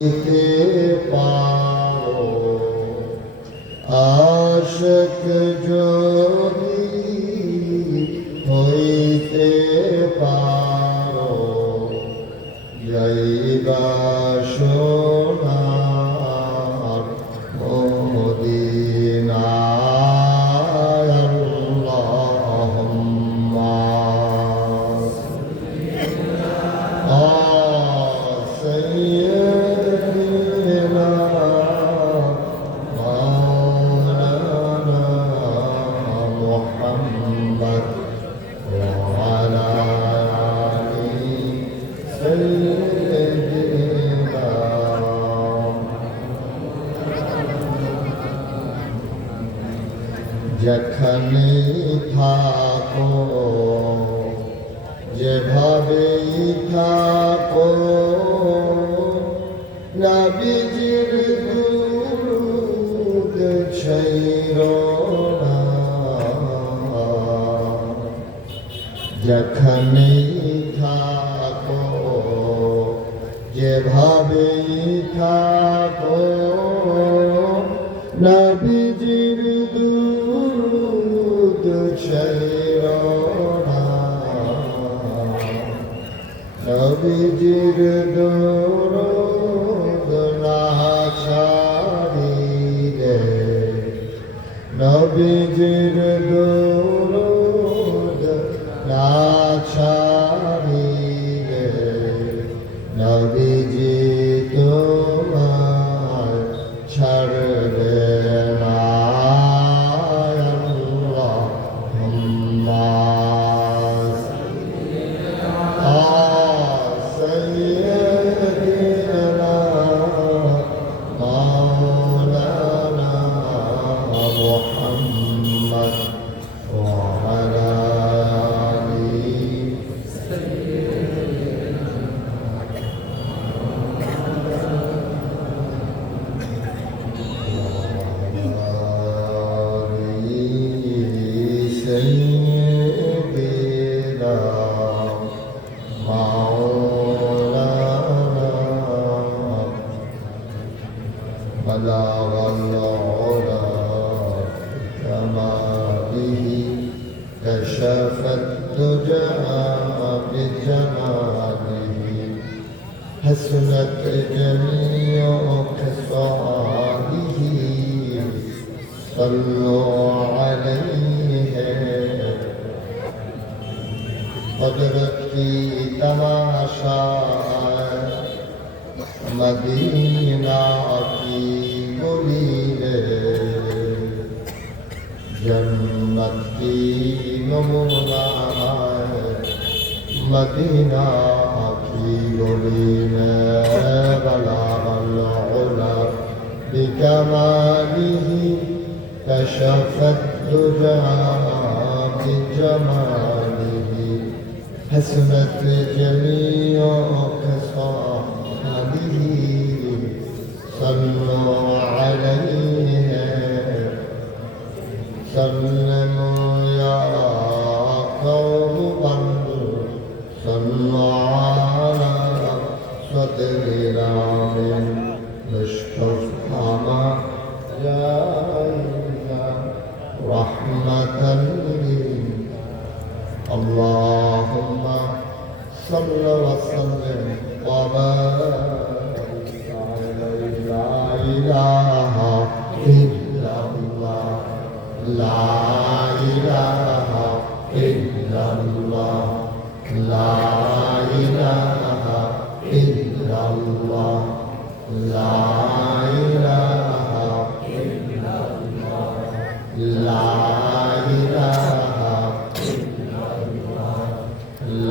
হইতে পারো আশক যদি হইতে পারো যাইবা সোনার মদিনায় আল্লাহুম্মা সাইয়্যিদিনা মাওলানা মুহাম্মদ ওয়া আলা আলি সাইয়্যিদিনা। যেখানে থাকো যেভাবেই থাকো নবীজির দুরূদ ছাইরো না। যেখানেই থাকো যেভাবেই থাকো নবীজির দুরূদ ছাইরো না। নবীজির দরুদ না ছাড়িলে নবীজির দরুদ না ছাড়িলে নবীজি তোমার ছাড়বে না। আল্লাহুম্মা সাইয়্যিদিনা মাওলানা মুহাম্মদ ওয়া আলা আলি সাইয়্যিদিনা بلغ العلا بكماله كشف الدجى بجماله حسنت جميع خصاله صلوا عليه قدرت کی تماشا مدینہ کی گلی جنت کی نمونہ مدینہ کی گلی میں بلغ العلا بکمالہ کشف الدجى بجمالہ حسنت جميع خصاله صلوا عليه سلموا يا قوم صلوا على صدر رام مصطفى جائزا رحمة اللهم صل وسلم وبارك عليه. لا إله إلا الله لا إله إلا الله لا إله إلا الله لا إله إلا الله لا إله لا إله إلا الله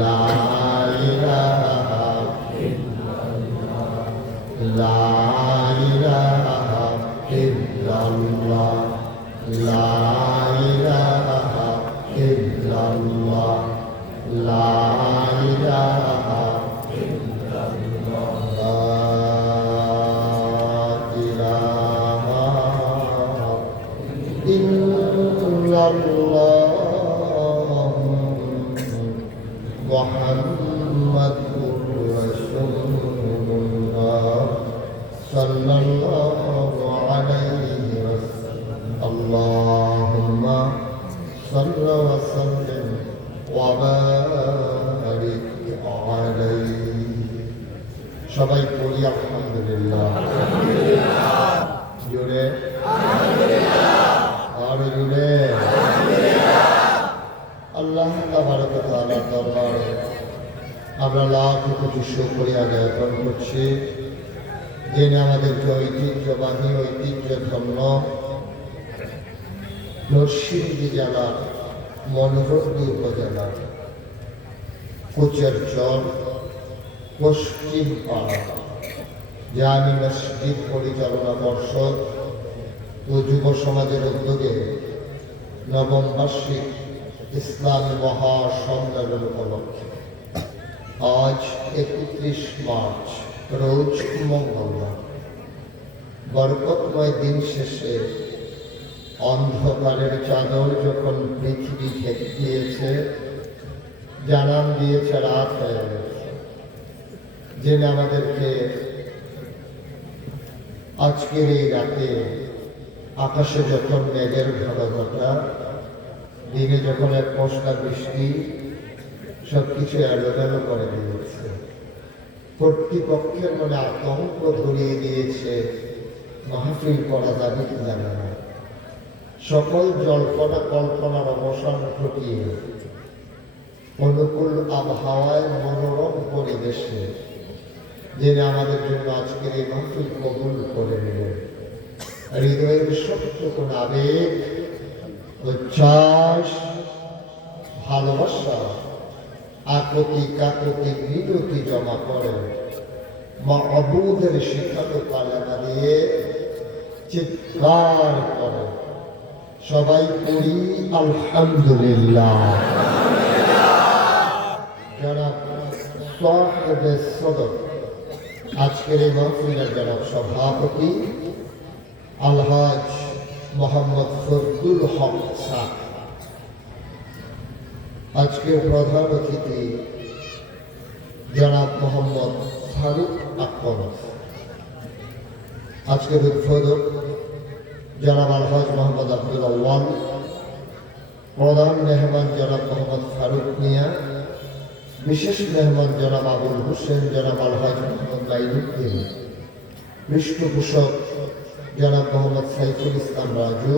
لا إله إلا الله لا إله إلا الله لا إله إلا الله لا إله إلا الله محمد رسول الله সাল্লাল্লাহু আলাইহি ওয়াসাল্লাম। আল্লাহুম্মা সাল্লি ওয়া সাল্লিম ওয়া বারিক আলাইহি। সবাই পড়ি আলহামদুলিল্লাহ। জোরে আর জোরে। আল্লাহ তাবারক ওয়া তাআলার দরবারে আমরা লাখ কোটি শুকরিয়া জ্ঞাপন করছি, যিনি আমাদেরকে ঐতিহ্যধন্য নরসিংদী জেলার মনোহরদী উপজেলার কুচেরচর পশ্চিম পাড়া জামি মসজিদ পরিচালনা পর্ষদ ও যুব সমাজের উদ্যোগে নবম বার্ষিক ইসলামী মহাসম্মেলন উপলক্ষে আজ 31 মার্চ রোজ মঙ্গলবার বরকতময় দিন শেষে অন্ধকারের চাদর যখন পৃথিবী ঢেকে দিয়েছে, জানান দিয়েছে রাত হয়ে গেছে, জেনে আমাদেরকে আজকের এই রাতে আকাশে যখন মেঘের ঘটা, দিনে যখন এক পশলা বৃষ্টি সবকিছু এলোমেলো করে দিয়েছে, কর্তৃপক্ষের মনে আতঙ্ক ধরিয়ে দিয়েছে, মাহফিল করা যাবে কি জানে না। সকল জল্পনা কল্পনার অবসান ঘটিয়ে অনুকূল আবহাওয়ায় মনোরম পরিবেশে যিনি আমাদের জন্য আজকের এই মাহফিল কবুল করে নিলেন, হৃদয়ের সত্য কোন আবেগ, উচ্ছ্বাস, ভালোবাসা, আকুতি কাকুতি মিনতি জমা করে মাবুদের শিখানো কালেমা দিয়ে চিৎকার করে সবাই পড়ি আলহামদুলিল্লাহ। যারা সাহেবে সদর আজকের এই মাহফিলের যারা সভাপতি আলহাজ মোহাম্মদ ফজলুল হক স্যার, আজকের প্রধান অতিথি জনাব মোহাম্মদ ফারুক আকবর, আজকের উদ্বোধক জনাব আলহাজ মোহাম্মদ আব্দুল আউয়াল, প্রধান মেহমান জনাব মোহাম্মদ ফারুক মিয়া, বিশেষ মেহমান জনাব আবুল হোসেন জনাব আলহাজ মোহাম্মদ মাইনুদ্দিন, পৃষ্ঠপোষক জনাব মোহাম্মদ সাইফুল ইসলাম রাজু,